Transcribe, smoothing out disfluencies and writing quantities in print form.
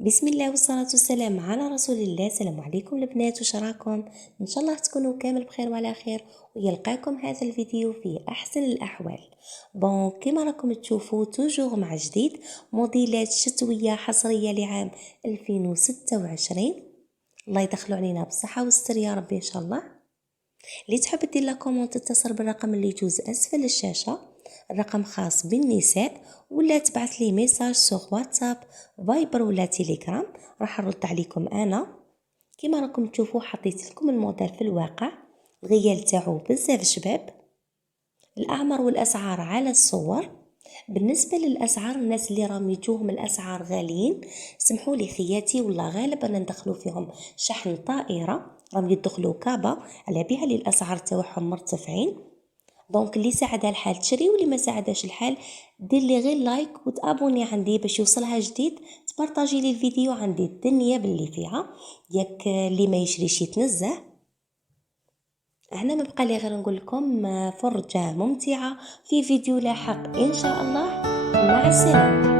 بسم الله والصلاة والسلام على رسول الله. السلام عليكم البنات، وش راكم؟ ان شاء الله تكونوا كامل بخير وعلى خير، ويلقاكم هذا الفيديو في احسن الاحوال. كما راكم تشوفوا توجور مع جديد موديلات شتوية حصرية لعام 2026. الله يدخلوا علينا بالصحة والستر يا رب ان شاء الله. اللي تحب دير لا كومونت تتصل بالرقم اللي يجوز اسفل الشاشة، الرقم خاص بالنساء، ولا تبعث لي ميساج سوغ واتساب، فايبر ولا تيليجرام، راح نرد عليكم انا. كما راكم تشوفوا حطيت لكم الموديل في الواقع، الغيال تاعو بزاف شباب، الاعمار والاسعار على الصور. بالنسبه للاسعار، الناس اللي راهم يجوهم الاسعار غاليين سمحوا لي خياتي، والله غالب ان ندخلوا فيهم شحن طائره، راهم يدخلوا كابا على بها الاسعار تاعهم مرتفعين. اللي ساعدها الحال تشري، واللي ما ساعدهاش الحال دير لي غير لايك وتابوني عندي باش يوصلها جديد، تبارطاجي لي الفيديو عندي الدنيا باللي فيها، ياك اللي ما يشريش يتنزه. هنا ما بقى لي غير نقول لكم فرجة ممتعة في فيديو لاحق ان شاء الله. مع السلامة.